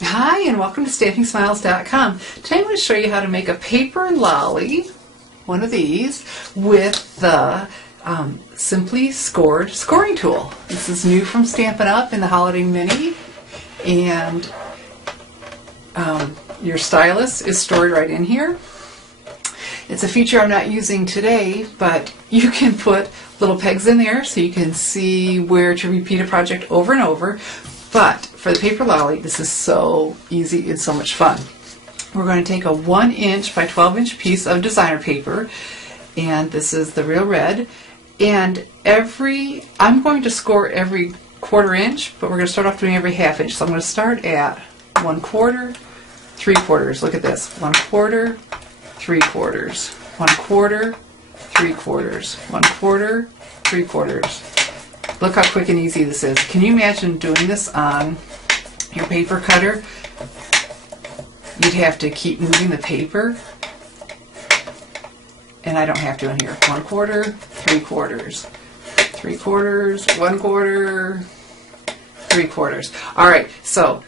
Hi, and welcome to StampingSmiles.com. Today I'm going to show you how to make a paper lolly, one of these, with the Simply Scored scoring tool. This is new from Stampin' Up! In the Holiday Mini, and your stylus is stored right in here. It's a feature I'm not using today, but you can put little pegs in there so you can see where to repeat a project over and over. But for the paper lolly, this is so easy and so much fun. We're going to take a 1 inch by 12 inch piece of designer paper, and this is the real red, and I'm going to score every 1/4 inch, but we're going to start off doing every 1/2 inch. So I'm going to start at 1/4, 3/4. Look at this, 1/4, 3/4, 1/4, 3/4, 1/4, 3/4. Look how quick and easy this is. Can you imagine doing this on your paper cutter? You'd have to keep moving the paper, and I don't have to in here. 1/4, 3/4, 3/4, 1/4, 3/4. All right, so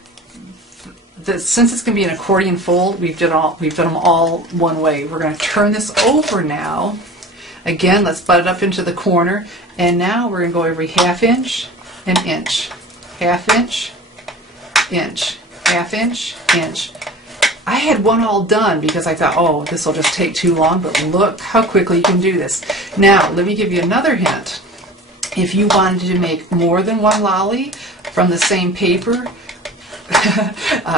since it's going to be an accordion fold, we've done them all one way. We're going to turn this over now. Again, let's butt it up into the corner, and now we're going to go every 1/2 inch and inch, 1/2 inch, inch, 1/2 inch, inch. I had one all done because I thought, oh, this will just take too long, but look how quickly you can do this. Now, let me give you another hint. If you wanted to make more than one lolly from the same paper,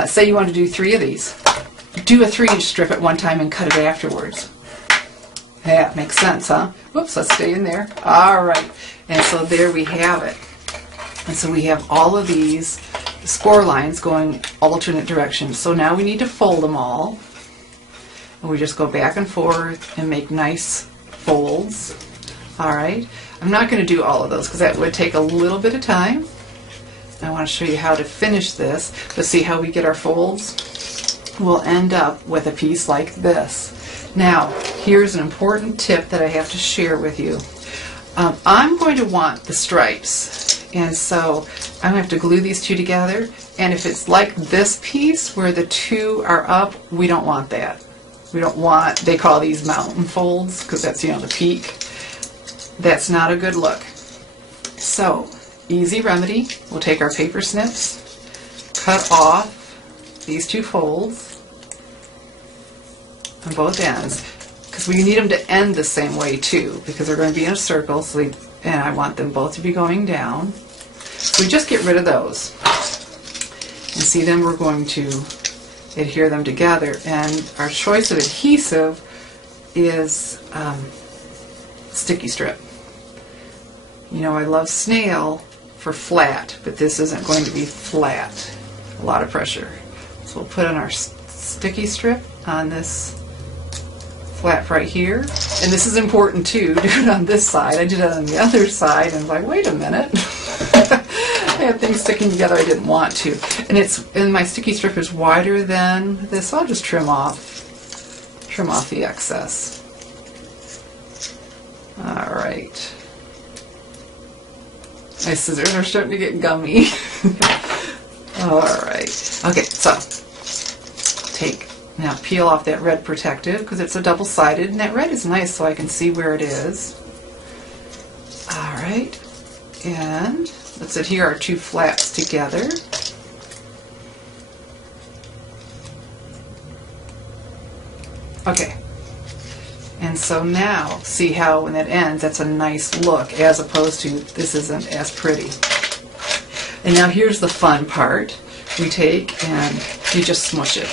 say you want to do 3 of these, do a 3-inch strip at one time and cut it afterwards. That makes sense, huh? Whoops, let's stay in there. All right, and so there we have it. And so we have all of these score lines going alternate directions. So now we need to fold them all. And we just go back and forth and make nice folds. All right, I'm not going to do all of those because that would take a little bit of time. I want to show you how to finish this, but see how we get our folds? We'll end up with a piece like this. Now, here's an important tip that I have to share with you. I'm going to want the stripes, and so I'm going to have to glue these two together, and if it's like this piece where the two are up, we don't want that. We don't want, they call these mountain folds because that's, you know, the peak. That's not a good look. So, easy remedy, we'll take our paper snips, cut off these 2 folds on both ends, because we need them to end the same way too, because they're going to be in a circle, so and I want them both to be going down. So we just get rid of those. And see, then we're going to adhere them together, and our choice of adhesive is sticky strip. You know, I love snail for flat, but this isn't going to be flat. A lot of pressure. So we'll put on our sticky strip on this flap right here, and this is important too. Do it on this side. I did it on the other side, and I was like, wait a minute. I had things sticking together I didn't want to, and my sticky strip is wider than this, so I'll just trim off the excess. All right. My scissors are starting to get gummy. All right. Okay, so now peel off that red protective because it's a double-sided, and that red is nice so I can see where it is. All right, and let's adhere our 2 flaps together. Okay, and so now see how when that ends, that's a nice look, as opposed to this isn't as pretty. And now here's the fun part. We take and you just smush it.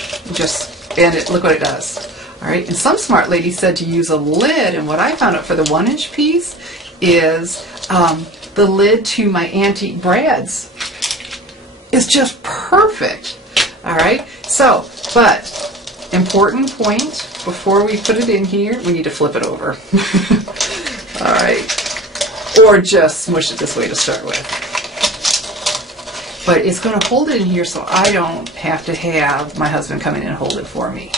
Look what it does. All right, and some smart lady said to use a lid, and what I found out for the 1-inch piece is the lid to my antique brads is just perfect. All right, so, but important point, before we put it in here, we need to flip it over. All right, or just smush it this way to start with. But it's going to hold it in here so I don't have to have my husband come in and hold it for me.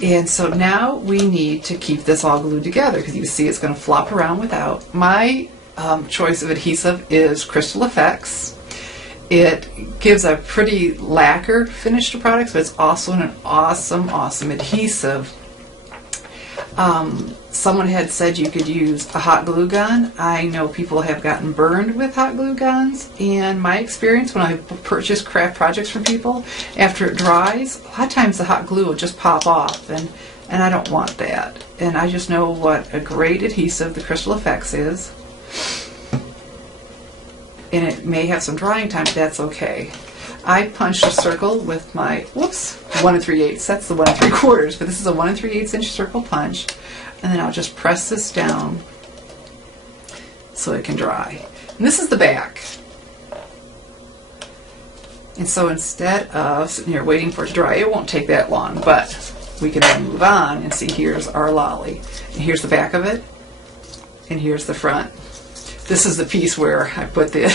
And so now we need to keep this all glued together, because you see it's going to flop around without. My choice of adhesive is Crystal Effects, It gives a pretty lacquer finish to products, but it's also an awesome, awesome adhesive. Someone had said you could use a hot glue gun. I know people have gotten burned with hot glue guns, and my experience when I purchase craft projects from people, after it dries, a lot of times the hot glue will just pop off, and I don't want that. And I just know what a great adhesive the Crystal Effects is. And it may have some drying time, but that's okay. I punched a circle with my, 1 3/8. That's the 1 3/4, but this is a 1 3/8 inch circle punch. And then I'll just press this down so it can dry. And this is the back. And so instead of sitting here waiting for it to dry, it won't take that long, but we can then move on and see here's our lolly. And here's the back of it, and here's the front. This is the piece where I put the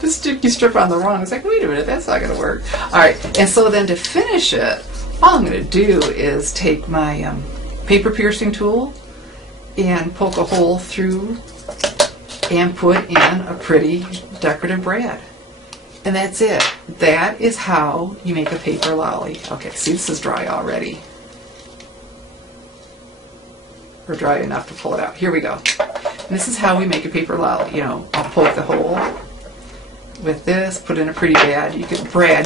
the sticky strip on the wrong. It's like, wait a minute, that's not going to work. All right, and so then to finish it, all I'm going to do is take my paper piercing tool and poke a hole through and put in a pretty decorative brad. And that's it. That is how you make a paper lolly. Okay, see, this is dry already. Or dry enough to pull it out. Here we go. And this is how we make a paper lolly. You know, I'll poke the hole with this, put in a pretty brad. You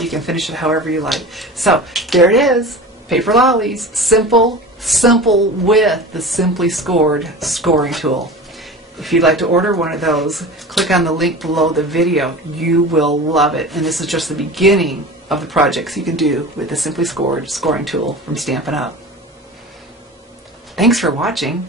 can finish it however you like. So there it is, paper lollies. Simple, simple with the Simply Scored scoring tool. If you'd like to order one of those, click on the link below the video. You will love it. And this is just the beginning of the projects you can do with the Simply Scored scoring tool from Stampin' Up. Thanks for watching.